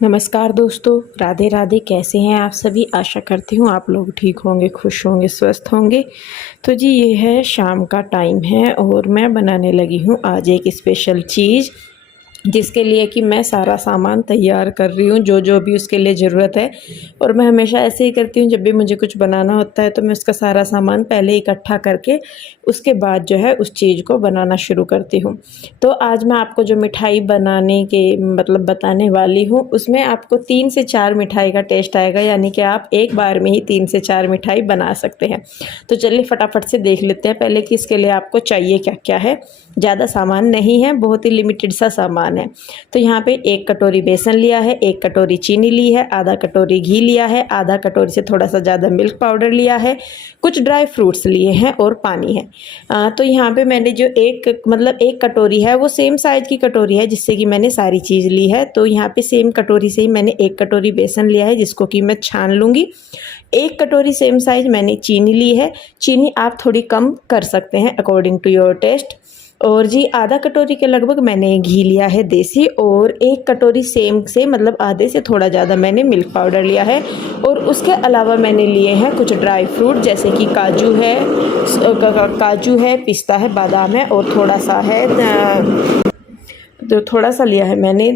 नमस्कार दोस्तों, राधे राधे। कैसे हैं आप सभी? आशा करती हूँ आप लोग ठीक होंगे, खुश होंगे, स्वस्थ होंगे। तो जी ये है, शाम का टाइम है और मैं बनाने लगी हूँ आज एक स्पेशल चीज़, जिसके लिए कि मैं सारा सामान तैयार कर रही हूँ, जो जो भी उसके लिए ज़रूरत है। और मैं हमेशा ऐसे ही करती हूँ, जब भी मुझे कुछ बनाना होता है तो मैं उसका सारा सामान पहले इकट्ठा करके उसके बाद जो है उस चीज़ को बनाना शुरू करती हूँ। तो आज मैं आपको जो मिठाई बनाने के मतलब बताने वाली हूँ, उसमें आपको 3 से 4 मिठाई का टेस्ट आएगा, यानी कि आप एक बार में ही 3 से 4 मिठाई बना सकते हैं। तो चलिए फटाफट से देख लेते हैं पहले कि इसके लिए आपको चाहिए क्या क्या है। ज़्यादा सामान नहीं है, बहुत ही लिमिटेड सा सामान है। तो यहाँ पे 1 कटोरी बेसन लिया है, 1 कटोरी चीनी ली है, आधा कटोरी घी लिया है, आधा कटोरी से थोड़ा सा ज़्यादा मिल्क पाउडर लिया है, कुछ ड्राई फ्रूट्स लिए हैं और पानी है। तो यहाँ पे मैंने जो एक कटोरी है, वो सेम साइज़ की कटोरी है जिससे कि मैंने सारी चीज़ ली है। तो यहाँ पे सेम कटोरी से ही मैंने 1 कटोरी बेसन लिया है, जिसको कि मैं छान लूँगी। 1 कटोरी सेम साइज़ मैंने चीनी ली है। चीनी आप थोड़ी कम कर सकते हैं अकॉर्डिंग टू योर टेस्ट। और जी आधा कटोरी के लगभग मैंने घी लिया है देसी, और 1 कटोरी सेम से मतलब आधे से थोड़ा ज़्यादा मैंने मिल्क पाउडर लिया है। और उसके अलावा मैंने लिए हैं कुछ ड्राई फ्रूट, जैसे कि काजू है, पिस्ता है, बादाम है, और थोड़ा सा लिया है मैंने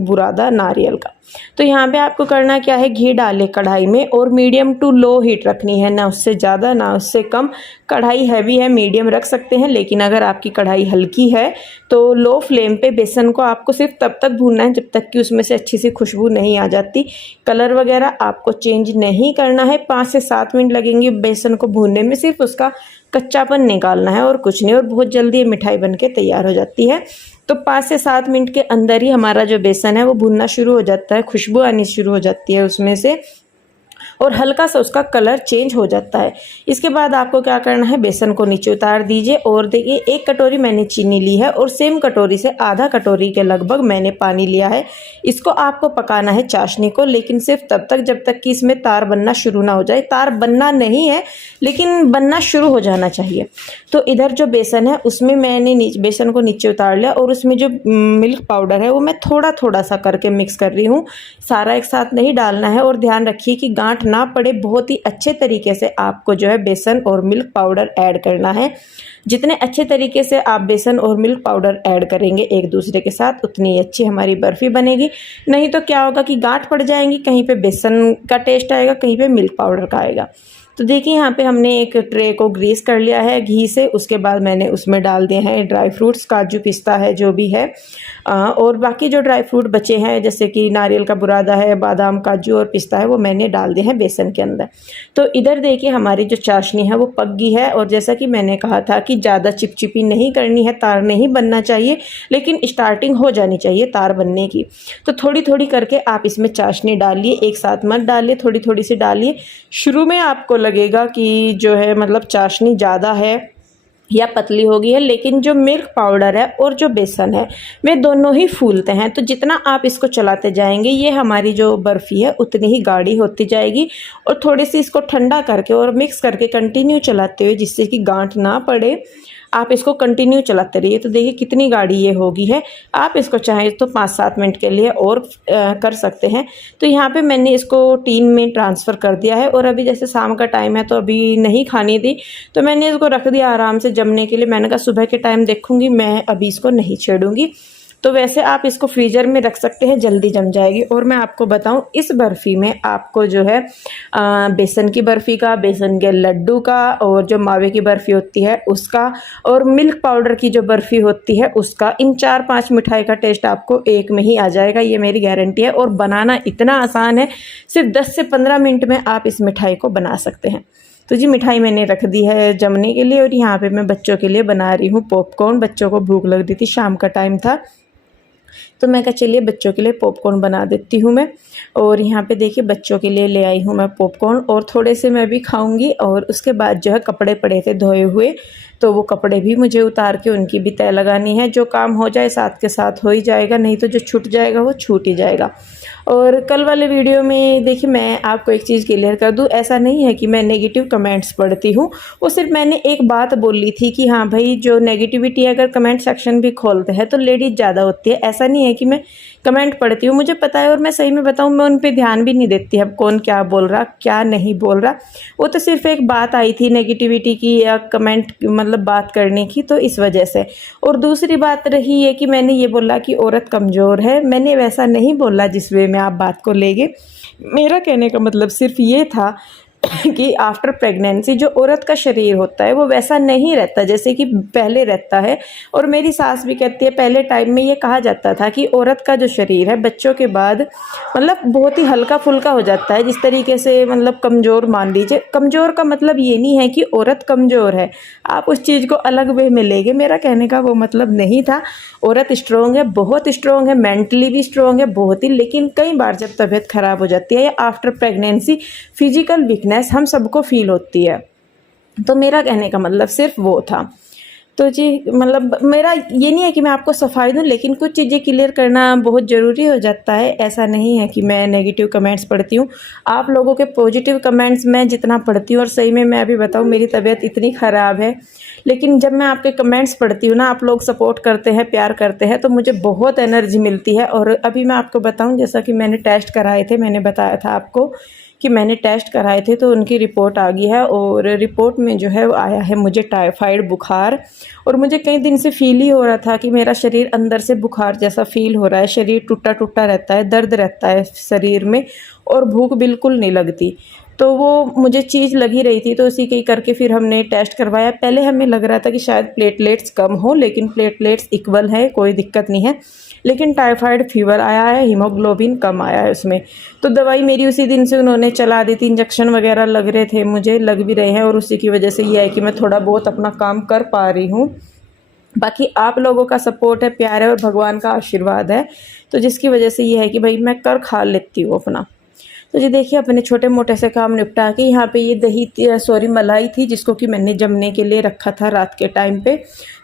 बुरादा नारियल का। तो यहाँ पे आपको करना क्या है, घी डाले कढ़ाई में और मीडियम टू लो हीट रखनी है, ना उससे ज़्यादा ना उससे कम। कढ़ाई हैवी है, मीडियम रख सकते हैं, लेकिन अगर आपकी कढ़ाई हल्की है तो लो फ्लेम पे बेसन को आपको सिर्फ तब तक भूनना है जब तक कि उसमें से अच्छी सी खुशबू नहीं आ जाती। कलर वगैरह आपको चेंज नहीं करना है। 5 से 7 मिनट लगेंगे बेसन को भूनने में, सिर्फ उसका कच्चापन निकालना है और कुछ नहीं। और बहुत जल्दी ये मिठाई बन के तैयार हो जाती है। तो 5 से 7 मिनट के अंदर ही हमारा जो बेसन है वो भुनना शुरू हो जाता है, खुशबू आनी शुरू हो जाती है उसमें से, और हल्का सा उसका कलर चेंज हो जाता है। इसके बाद आपको क्या करना है, बेसन को नीचे उतार दीजिए। और देखिए 1 कटोरी मैंने चीनी ली है और सेम कटोरी से आधा कटोरी के लगभग मैंने पानी लिया है। इसको आपको पकाना है चाशनी को, लेकिन सिर्फ तब तक जब तक कि इसमें तार बनना शुरू ना हो जाए। तार बनना नहीं है, लेकिन बनना शुरू हो जाना चाहिए। तो इधर जो बेसन है उसमें मैंने बेसन को नीचे उतार लिया, और उसमें जो मिल्क पाउडर है वो मैं थोड़ा थोड़ा सा करके मिक्स कर रही हूँ, सारा एक साथ नहीं डालना है। और ध्यान रखिए कि गांठ ना पड़े। बहुत ही अच्छे तरीके से आपको जो है बेसन और मिल्क पाउडर ऐड करना है। जितने अच्छे तरीके से आप बेसन और मिल्क पाउडर ऐड करेंगे एक दूसरे के साथ, उतनी अच्छी हमारी बर्फ़ी बनेगी। नहीं तो क्या होगा कि गांठ पड़ जाएंगी, कहीं पे बेसन का टेस्ट आएगा, कहीं पे मिल्क पाउडर का आएगा। तो देखिए यहाँ पे हमने एक ट्रे को ग्रीस कर लिया है घी से। उसके बाद मैंने उसमें डाल दिए हैं ड्राई फ्रूट्स, काजू पिस्ता है जो भी है, और बाकी जो ड्राई फ्रूट बचे हैं जैसे कि नारियल का बुरादा है, बादाम, काजू और पिस्ता है, वो मैंने डाल दिए हैं बेसन के अंदर। तो इधर देखिए हमारी जो चाशनी है वो पक गई है। और जैसा कि मैंने कहा था कि ज़्यादा चिपचिपी नहीं करनी है, तार नहीं बनना चाहिए, लेकिन स्टार्टिंग हो जानी चाहिए तार बनने की। तो थोड़ी थोड़ी करके आप इसमें चाशनी डालिए, एक साथ मत डालिए, थोड़ी थोड़ी सी डालिए। शुरू में आपको लगेगा कि जो है मतलब चाशनी ज़्यादा है या पतली हो गई है, लेकिन जो मिल्क पाउडर है और जो बेसन है वे दोनों ही फूलते हैं। तो जितना आप इसको चलाते जाएंगे, ये हमारी जो बर्फ़ी है उतनी ही गाढ़ी होती जाएगी। और थोड़ी सी इसको ठंडा करके और मिक्स करके कंटिन्यू चलाते हुए, जिससे कि गांठ ना पड़े, आप इसको कंटिन्यू चलाते रहिए। तो देखिए कितनी गाढ़ी ये होगी है। आप इसको चाहें तो 5-7 मिनट के लिए और कर सकते हैं। तो यहाँ पे मैंने इसको टीन में ट्रांसफ़र कर दिया है। और अभी जैसे शाम का टाइम है तो अभी नहीं खानी थी, तो मैंने इसको रख दिया आराम से जमने के लिए। मैंने कहा सुबह के टाइम देखूँगी, मैं अभी इसको नहीं छेड़ूँगी। तो वैसे आप इसको फ्रीज़र में रख सकते हैं, जल्दी जम जाएगी। और मैं आपको बताऊं, इस बर्फ़ी में आपको जो है बेसन की बर्फ़ी का, बेसन के लड्डू का, और जो मावे की बर्फ़ी होती है उसका, और मिल्क पाउडर की जो बर्फ़ी होती है उसका, इन 4-5 मिठाई का टेस्ट आपको एक में ही आ जाएगा, ये मेरी गारंटी है। और बनाना इतना आसान है, सिर्फ 10 से 15 मिनट में आप इस मिठाई को बना सकते हैं। तो जी मिठाई मैंने रख दी है जमने के लिए। और यहाँ पे मैं बच्चों के लिए बना रही हूँ पॉपकॉर्न। बच्चों को भूख लग रही थी, शाम का टाइम था, तो मैं कहा चलिए बच्चों के लिए पॉपकॉर्न बना देती हूँ मैं। और यहाँ पे देखिए बच्चों के लिए ले आई हूँ मैं पॉपकॉर्न, और थोड़े से मैं भी खाऊंगी। और उसके बाद जो है कपड़े पड़े थे धोए हुए, तो वो कपड़े भी मुझे उतार के उनकी भी तह लगानी है। जो काम हो जाए साथ के साथ हो ही जाएगा, नहीं तो जो छूट जाएगा वो छूट ही जाएगा। और कल वाले वीडियो में देखिए मैं आपको एक चीज़ क्लियर कर दूं, ऐसा नहीं है कि मैं नेगेटिव कमेंट्स पढ़ती हूं। वो सिर्फ मैंने एक बात बोली थी कि हाँ भाई, जो नेगेटिविटी अगर कमेंट सेक्शन भी खोलते हैं तो लेडीज़ ज़्यादा होती है। ऐसा नहीं है कि मैं कमेंट पढ़ती हूँ, मुझे पता है और मैं सही में बताऊँ मैं उन पे ध्यान भी नहीं देती अब कौन क्या बोल रहा क्या नहीं बोल रहा। वो तो सिर्फ एक बात आई थी नेगेटिविटी की या कमेंट मतलब बात करने की, तो इस वजह से। और दूसरी बात रही है कि मैंने ये बोला कि औरत कमज़ोर है, मैंने वैसा नहीं बोला जिस वे में आप बात को लेंगे। मेरा कहने का मतलब सिर्फ ये था कि आफ्टर प्रेगनेंसी जो औरत का शरीर होता है वो वैसा नहीं रहता जैसे कि पहले रहता है। और मेरी सास भी कहती है पहले टाइम में ये कहा जाता था कि औरत का जो शरीर है बच्चों के बाद मतलब बहुत ही हल्का फुल्का हो जाता है, जिस तरीके से मतलब कमज़ोर मान लीजिए। कमज़ोर का मतलब ये नहीं है कि औरत कमज़ोर है, आप उस चीज़ को अलग वे में लेंगे, मेरा कहने का वो मतलब नहीं था। औरत स्ट्रॉन्ग है, बहुत स्ट्रॉन्ग है, मेंटली भी स्ट्रॉन्ग है बहुत ही, लेकिन कई बार जब तबीयत ख़राब हो जाती है या आफ्टर प्रेगनेंसी फिजिकल वीकनेस हम सबको फील होती है। तो मेरा कहने का मतलब सिर्फ वो था। तो जी मतलब मेरा ये नहीं है कि मैं आपको सफाई दूँ, लेकिन कुछ चीज़ें क्लियर करना बहुत ज़रूरी हो जाता है। ऐसा नहीं है कि मैं नेगेटिव कमेंट्स पढ़ती हूँ, आप लोगों के पॉजिटिव कमेंट्स मैं जितना पढ़ती हूँ, और सही में मैं अभी बताऊँ मेरी तबीयत इतनी ख़राब है, लेकिन जब मैं आपके कमेंट्स पढ़ती हूँ ना, आप लोग सपोर्ट करते हैं, प्यार करते हैं, तो मुझे बहुत एनर्जी मिलती है। और अभी मैं आपको बताऊँ जैसा कि मैंने टेस्ट कराए थे, मैंने बताया था आपको कि मैंने टेस्ट कराए थे, तो उनकी रिपोर्ट आ गई है और रिपोर्ट में जो है वो आया है मुझे टाइफाइड बुखार। और मुझे कई दिन से फील ही हो रहा था कि मेरा शरीर अंदर से बुखार जैसा फील हो रहा है, शरीर टूटा टूटा रहता है, दर्द रहता है शरीर में और भूख बिल्कुल नहीं लगती। तो वो मुझे चीज़ लगी रही थी, तो उसी के करके फिर हमने टेस्ट करवाया। पहले हमें लग रहा था कि शायद प्लेटलेट्स कम हो, लेकिन प्लेटलेट्स इक्वल है, कोई दिक्कत नहीं है। लेकिन टाइफाइड फीवर आया है, हीमोग्लोबिन कम आया है उसमें। तो दवाई मेरी उसी दिन से उन्होंने चला दी थी, इंजेक्शन वगैरह लग रहे थे मुझे, लग भी रहे हैं, और उसी की वजह से ये है कि मैं थोड़ा बहुत अपना काम कर पा रही हूँ। बाकी आप लोगों का सपोर्ट है, प्यार है और भगवान का आशीर्वाद है, तो जिसकी वजह से ये है कि भाई मैं कर खा लेती हूँ अपना। तो जी देखिए अपने छोटे मोटे से काम निपटा के यहाँ पे ये मलाई थी जिसको कि मैंने जमने के लिए रखा था रात के टाइम पे,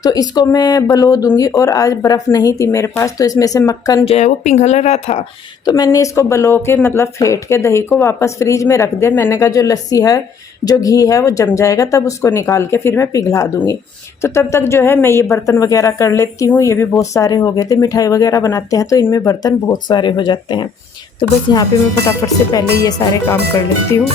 तो इसको मैं बलो दूंगी। और आज बर्फ़ नहीं थी मेरे पास, तो इसमें से मक्खन जो है वो पिघल रहा था, तो मैंने इसको बलो के मतलब फेंट के दही को वापस फ्रीज में रख दिया। मैंने कहा जो लस्सी है जो घी है वो जम जाएगा, तब उसको निकाल के फिर मैं पिघला दूंगी। तो तब तक जो है मैं ये बर्तन वगैरह कर लेती हूँ। ये भी बहुत सारे हो गए थे, मिठाई वगैरह बनाते हैं तो इनमें बर्तन बहुत सारे हो जाते हैं। तो बस यहाँ पे मैं फटाफट से पहले ये सारे काम कर लेती हूँ।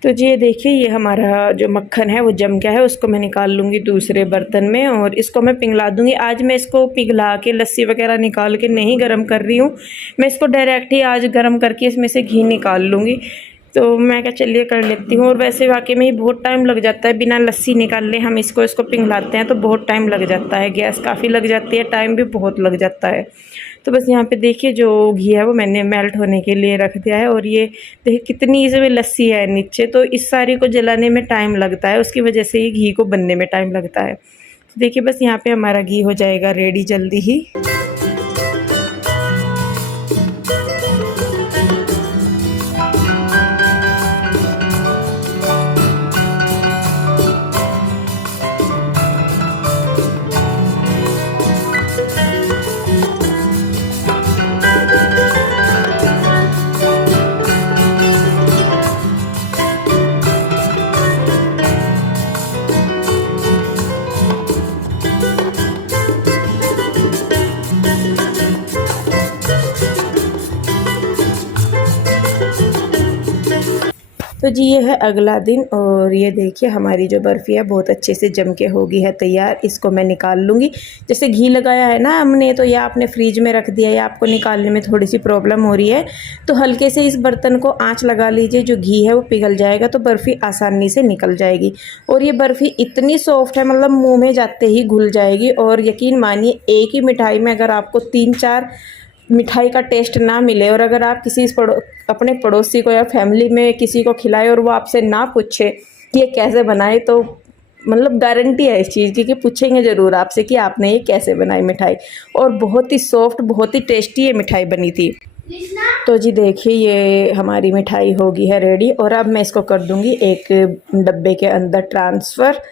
तो जी ये देखिए ये हमारा जो मक्खन है वो जम गया है, उसको मैं निकाल लूँगी दूसरे बर्तन में और इसको मैं पिघला दूँगी। आज मैं इसको पिघला के लस्सी वगैरह निकाल के नहीं गर्म कर रही हूँ, मैं इसको डायरेक्ट ही आज गर्म करके इसमें से घी निकाल लूँगी। तो मैं क्या चलिए कर लेती हूँ। और वैसे वाकई में ही बहुत टाइम लग जाता है, बिना लस्सी निकाले हम इसको पिघलाते हैं तो बहुत टाइम लग जाता है, गैस काफ़ी लग जाती है, टाइम भी बहुत लग जाता है। तो बस यहाँ पे देखिए जो घी है वो मैंने मेल्ट होने के लिए रख दिया है, और ये देखिए कितनी इसमें लस्सी है नीचे, तो इस सारी को जलाने में टाइम लगता है, उसकी वजह से ही घी को बनने में टाइम लगता है। तो देखिए बस यहाँ पे हमारा घी हो जाएगा रेडी जल्दी ही। तो जी ये है अगला दिन, और ये देखिए हमारी जो बर्फ़ी है बहुत अच्छे से जम के हो गई है तैयार। इसको मैं निकाल लूँगी। जैसे घी लगाया है ना हमने, तो ये आपने फ्रीज में रख दिया, या आपको निकालने में थोड़ी सी प्रॉब्लम हो रही है तो हल्के से इस बर्तन को आँच लगा लीजिए, जो घी है वो पिघल जाएगा तो बर्फ़ी आसानी से निकल जाएगी। और ये बर्फ़ी इतनी सॉफ्ट है मतलब मुँह में जाते ही घुल जाएगी। और यकीन मानिए एक ही मिठाई में अगर आपको 3-4 मिठाई का टेस्ट ना मिले, और अगर आप किसी अपने पड़ोसी को या फैमिली में किसी को खिलाए और वो आपसे ना पूछे कि ये कैसे बनाए, तो मतलब गारंटी है इस चीज़ की कि पूछेंगे ज़रूर आपसे कि आपने ये कैसे बनाई मिठाई। और बहुत ही सॉफ्ट बहुत ही टेस्टी ये मिठाई बनी थी। तो जी देखिए ये हमारी मिठाई होगी है रेडी, और अब मैं इसको कर दूँगी एक डब्बे के अंदर ट्रांसफ़र।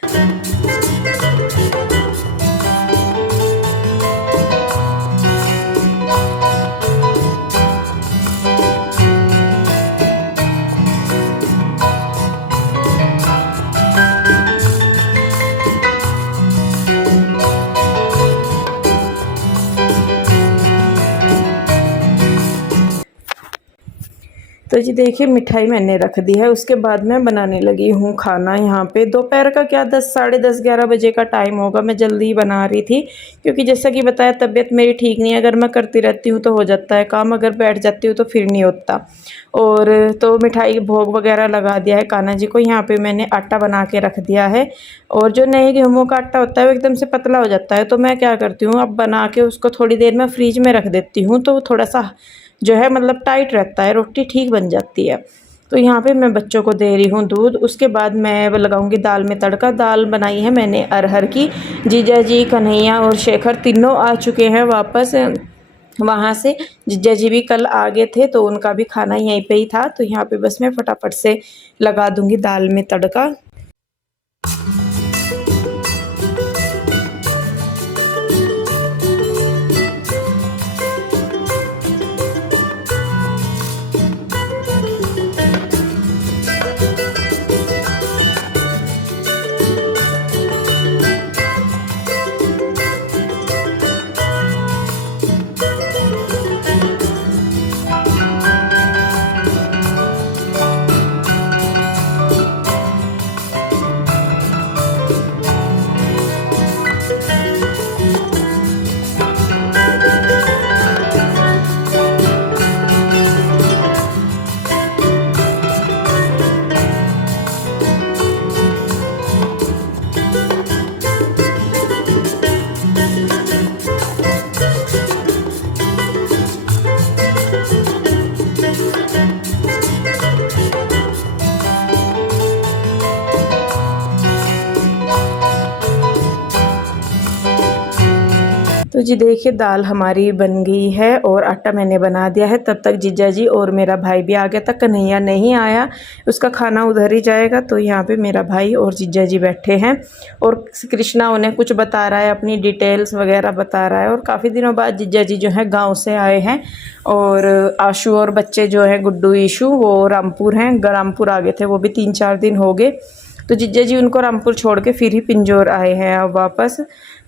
तो जी देखिए मिठाई मैंने रख दी है। उसके बाद मैं बनाने लगी हूँ खाना। यहाँ पे दोपहर का क्या 10 साढ़े 10 11 बजे का टाइम होगा। मैं जल्दी ही बना रही थी क्योंकि जैसा कि बताया तबीयत मेरी ठीक नहीं है। अगर मैं करती रहती हूँ तो हो जाता है काम, अगर बैठ जाती हूँ तो फिर नहीं होता। और तो मिठाई भोग वगैरह लगा दिया है कान्हा जी को। यहाँ पे मैंने आटा बना के रख दिया है। और जो नए गेहूँ का आटा होता है वो एकदम से पतला हो जाता है, तो मैं क्या करती हूँ अब बना के उसको थोड़ी देर में फ्रिज में रख देती हूँ, तो थोड़ा सा जो है मतलब टाइट रहता है, रोटी ठीक बन जाती है। तो यहाँ पे मैं बच्चों को दे रही हूँ दूध। उसके बाद मैं लगाऊंगी दाल में तड़का। दाल बनाई है मैंने अरहर की। जीजा जी, कन्हैया और शेखर तीनों आ चुके हैं वापस वहाँ से। जीजा जी भी कल आ गए थे तो उनका भी खाना यहीं पे ही था। तो यहाँ पे बस मैं फटाफट से लगा दूंगी दाल में तड़का। तो जी देखिए दाल हमारी बन गई है और आटा मैंने बना दिया है। तब तक जीजा जी और मेरा भाई भी आ गया था। कन्हैया नहीं आया, उसका खाना उधर ही जाएगा। तो यहाँ पे मेरा भाई और जीजा जी बैठे हैं और कृष्णा उन्हें कुछ बता रहा है, अपनी डिटेल्स वगैरह बता रहा है। और काफ़ी दिनों बाद जीजा जी जो है गाँव से आए हैं। और आशू और बच्चे जो हैं गुड्डू ईशू वो रामपुर हैं, रामपुर आ गए थे, वो भी 3-4 दिन हो गए। तो जीजा जी उनको रामपुर छोड़ के फिर ही पिंजौर आए हैं अब वापस।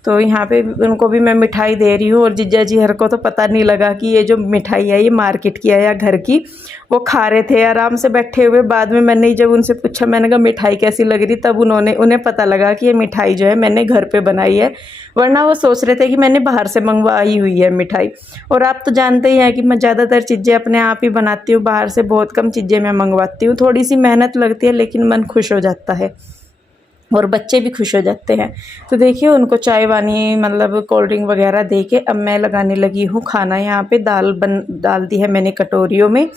तो यहाँ पे उनको भी मैं मिठाई दे रही हूँ। और जीजा जी हर को तो पता नहीं लगा कि ये जो मिठाई है ये मार्केट की है या घर की। वो खा रहे थे आराम से बैठे हुए। बाद में मैंने जब उनसे पूछा, मैंने कहा मिठाई कैसी लग रही, तब उन्हें पता लगा कि ये मिठाई जो है मैंने घर पे बनाई है। वरना वो सोच रहे थे कि मैंने बाहर से मंगवाई हुई है मिठाई। और आप तो जानते ही हैं कि मैं ज़्यादातर चीज़ें अपने आप ही बनाती हूँ, बाहर से बहुत कम चीज़ें मैं मंगवाती हूँ। थोड़ी सी मेहनत लगती है लेकिन मन खुश हो जाता है और बच्चे भी खुश हो जाते हैं। तो देखिए उनको चाय वानी मतलब कोल्ड ड्रिंक वगैरह दे के अब मैं लगाने लगी हूँ खाना। यहाँ पे डाल दी है मैंने कटोरियों में।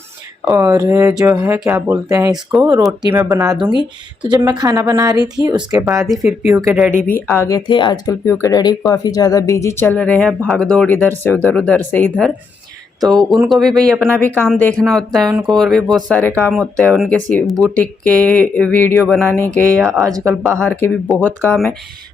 और जो है क्या बोलते हैं इसको, रोटी मैं बना दूँगी। तो जब मैं खाना बना रही थी उसके बाद ही फिर पीहू के डैडी भी आ गए थे। आजकल पीहू के डैडी काफ़ी ज़्यादा बिजी चल रहे हैं, भाग दौड़ इधर से उधर, उधर से इधर। तो उनको भी भाई अपना भी काम देखना होता है, उनको और भी बहुत सारे काम होते हैं उनके बुटीक के, वीडियो बनाने के, या आजकल बाहर के भी बहुत काम है।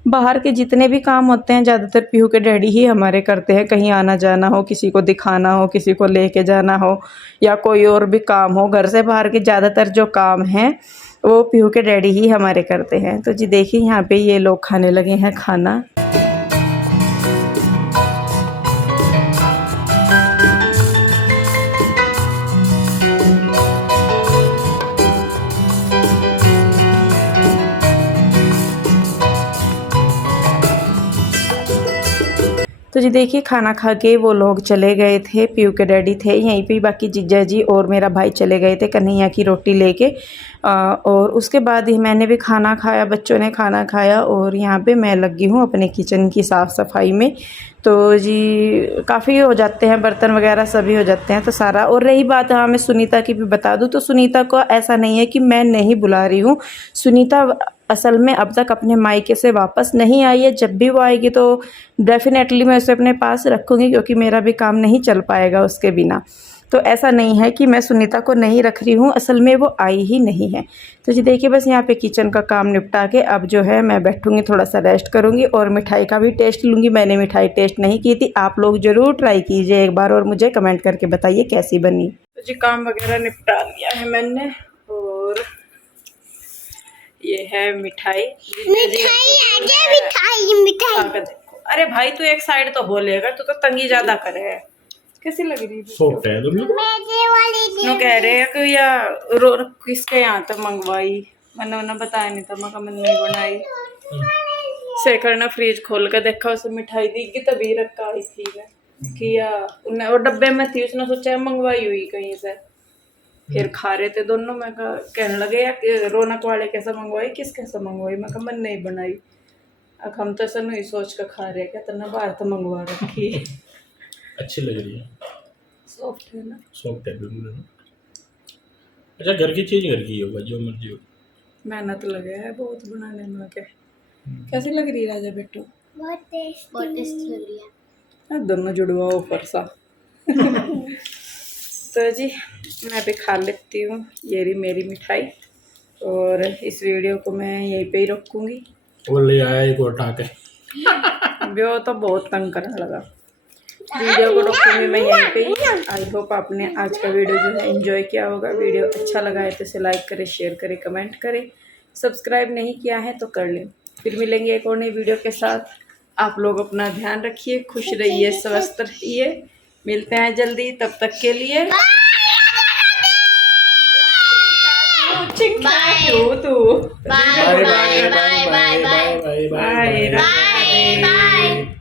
बाहर के जितने भी काम होते हैं ज़्यादातर पीहू के डैडी ही हमारे करते हैं। कहीं आना जाना हो, किसी को दिखाना हो, किसी को लेके जाना हो, या कोई और भी काम हो, घर से बाहर के ज़्यादातर जो काम हैं वो पीहू के डैडी ही हमारे करते हैं। तो जी देखिए यहाँ पे ये लोग खाने लगे हैं खाना। तो जी देखिए खाना खा के वो लोग चले गए थे, पीहू के डैडी थे यहीं पे, बाकी जीजा जी और मेरा भाई चले गए थे कन्हैया की रोटी लेके। और उसके बाद ही मैंने भी खाना खाया, बच्चों ने खाना खाया और यहाँ पे मैं लगी हूँ अपने किचन की साफ़ सफाई में। तो जी काफ़ी हो जाते हैं, बर्तन वगैरह सभी हो जाते हैं तो सारा। और रही बात, हाँ मैं सुनीता की भी बता दूँ, तो सुनीता को ऐसा नहीं है कि मैं नहीं बुला रही हूँ। सुनीता असल में अब तक अपने मायके से वापस नहीं आई है। जब भी वो आएगी तो डेफ़िनेटली मैं उसे अपने पास रखूँगी, क्योंकि मेरा भी काम नहीं चल पाएगा उसके बिना। तो ऐसा नहीं है कि मैं सुनीता को नहीं रख रही हूँ, असल में वो आई ही नहीं है। तो जी देखिए बस यहाँ पे किचन का काम निपटा के अब जो है मैं बैठूँगी, थोड़ा सा रेस्ट करूँगी और मिठाई का भी टेस्ट लूँगी। मैंने मिठाई टेस्ट नहीं की थी, आप लोग ज़रूर ट्राई कीजिए एक बार और मुझे कमेंट करके बताइए कैसी बनी। तो जी काम वगैरह निपटा लिया है मैंने। और ये है मिठाई। मिठाई। अरे भाई तू एक साइड तो बोलेगा, तू तो तंगी ज़्यादा करे है। कैसी लग रही है? सॉफ्ट है तुम लोग। नो कह रहे हैं कि या किसके यहाँ तक मंगवाई, मैंने बताया नहीं था, मैं मैंने नहीं बनाई। शेखर ने फ्रिज खोल कर देखा, उसमें मिठाई दिखी तभी रखा आई थी मैं कि या वो डब्बे में थी, उसने सोचा मंगवाई हुई कहीं से। फिर खा रहे थे दोनों, मैं कहने लगे या रौनक वाले कैसे मंगवाई, किस कैसे मंगवाई, मैं कहा मन नहीं बनाई। अब हम तो ऐसा नहीं सोच कर खा रहे, क्या तना बाहर तो मंगवा रखी। अच्छी लग रही है, सॉफ्ट है ना, सॉफ्ट है बिल्कुल है ना। अच्छा घर की चीज घर की होगा, जो मर्जी हो। मेहनत लगे है बहुत बनाने में के। कैसी लग रही है राजा बेटू? बहुत टेस्टी लग रही है। दोनों जुड़वा ऊपर सा। तो जी मैं भी खा लेती हूँ, ये रही मेरी मिठाई, और इस वीडियो को मैं यहीं पे ही रखूँगी। वो ले आया एक और उठा के। वो तो बहुत तंग करने लगा। वीडियो को रखूँगी मैं यहीं पे ही। आई होप आपने आज का वीडियो जो है एंजॉय किया होगा। वीडियो अच्छा लगा है तो इसे लाइक करें, शेयर करें, कमेंट करें। सब्सक्राइब नहीं किया है तो कर लें। फिर मिलेंगे एक और नई वीडियो के साथ। आप लोग अपना ध्यान रखिए, खुश रहिए, स्वस्थ रहिए। मिलते हैं जल्दी, तब तक के लिए bye bye bye bye bye bye bye.